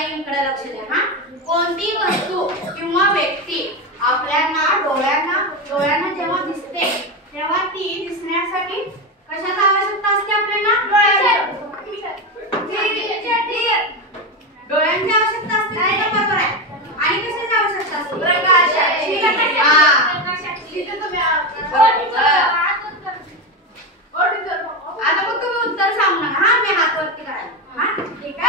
इकडे लक्ष द्या हा। कोणती वस्तू किंवा व्यक्ती आपल्याला डोळ्यांना जेव्हा दिसते तेव्हा ती दिसण्यासाठी कशाची आवश्यकता असते आपल्याला? डोळ्यांची आवश्यकता असते, बरोबर आहे। आणि कशाची आवश्यकता असते? प्रकाशाची। आता मग तुम्ही उत्तर सांगू नका हा, मी हात वरती करायला हा, ठीक आहे?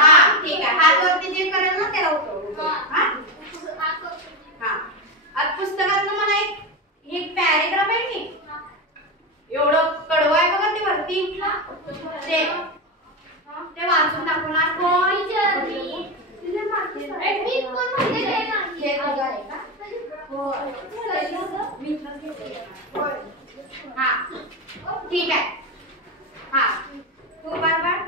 हा ठीक आहे, हात वरती जे करेल ना त्याला उत्तर हा हा। आता पुस्तकातलं मला एक पॅरेग्राफ आहे की एवढं कडवं आहे बघा ते वरती, ते वाचून दाखवणार कोण? हा ठीक आहे हा, तू बरोबर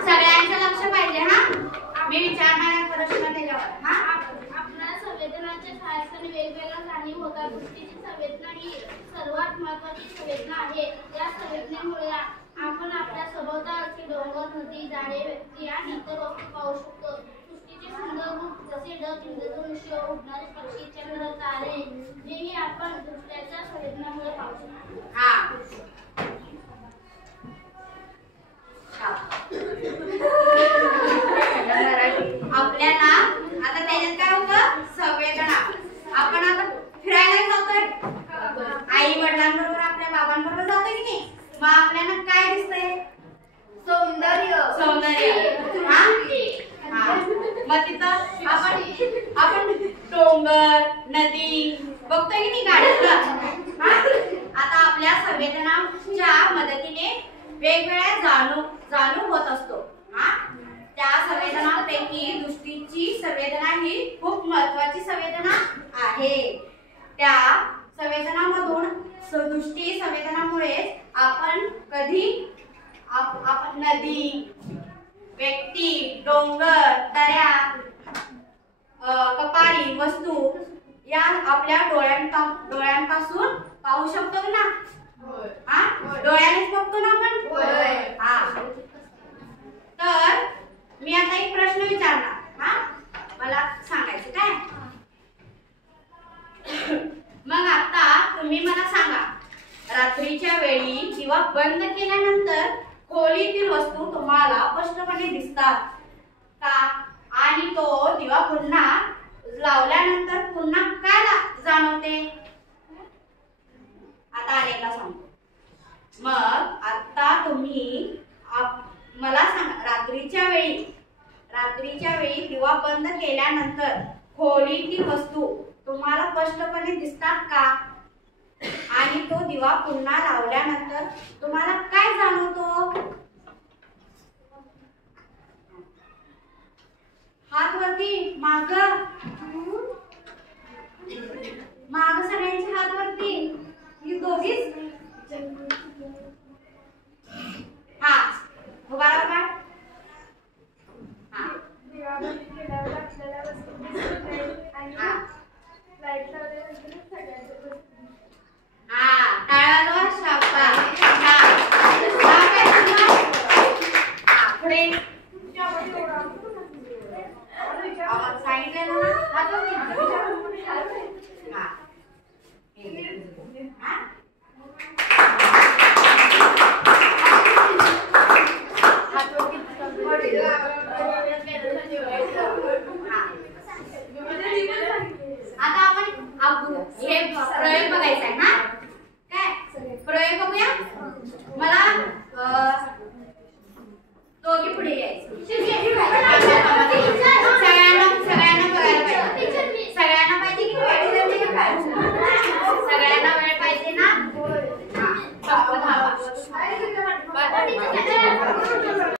सगळ्यांचं लक्ष पाहिजे हा, मी विचारणारा प्रश्न त्याच्यावर हा। आपल्या संवेदनांच्या सहाय्याने वेगवेगळ्या जाणीव होतात। दृष्टीची संवेदना ही सर्वात महत्त्वाची संवेदना आहे। या संवेदनेमुळे आपण आपल्या सभोवतालचे डोंगर, नदी, झाडे, व्यक्ती आणि इतर वस्तू पाहू शकतो। सृष्टीचे सुंदर रूप जसे ढग, इंद्रधनुष्य, उडणारे पक्षी, चंद्र, तारे हेही आपण दृष्ट्याच्या संवेदनामुळे पाहू शकतो। आपल्याला आता त्याच्यात काय होतं? संवेदना। आपण आता फिरायला जातोय, आई वडिलांबरोबर आपल्या बाबांबरोबर जातोय की नाही, मग आपल्याला काय दिसतंय? सौंदर्य हा हा। मग तिथं आपण डोंगर, नदी बघतोय की नाही गाडीतलं हा। आता आपल्या संवेदनाच्या मदतीने वेगवेगळ्या जाणून होत असतो हा। त्या संवेदनांपैकी दृष्टीची संवेदना ही खूप महत्त्वाची संवेदना आहे। त्या संवेदनामधून दृष्टी संवेदनामुळे आपण आपण नदी, व्यक्ती, डोंगर, दऱ्या, कपारी वस्तू या आपल्या डोळ्यांपासून पाहू शकतो ना हा। डोळ्यानेच बघतो ना आपण हा। तर मी आता एक प्रश्न विचारणार हा, मला सांगायचं काय? मग आता तुम्ही मला सांगा, रात्रीच्या वेळी दिवा बंद केल्यानंतर खोलीतील वस्तू तुम्हाला स्पष्टपणे दिसतात का? आणि तो दिवा पुन्हा लावल्यानंतर पुन्हा काय जाणवते? आता अनेकदा सांगतो। मग आता तुम्ही मला सांगा, रात्रीच्या वेळी दिवा बंद केल्यानंतर खोलीतील वस्तू तुम्हाला स्पष्टपणे दिसतात का? आणि तो दिवा पुन्हा लावल्यानंतर तुम्हाला काय जाणवतो? हात वरती, माग सगळ्यांचे हात वरती, ही दोघीच हा बरोबर।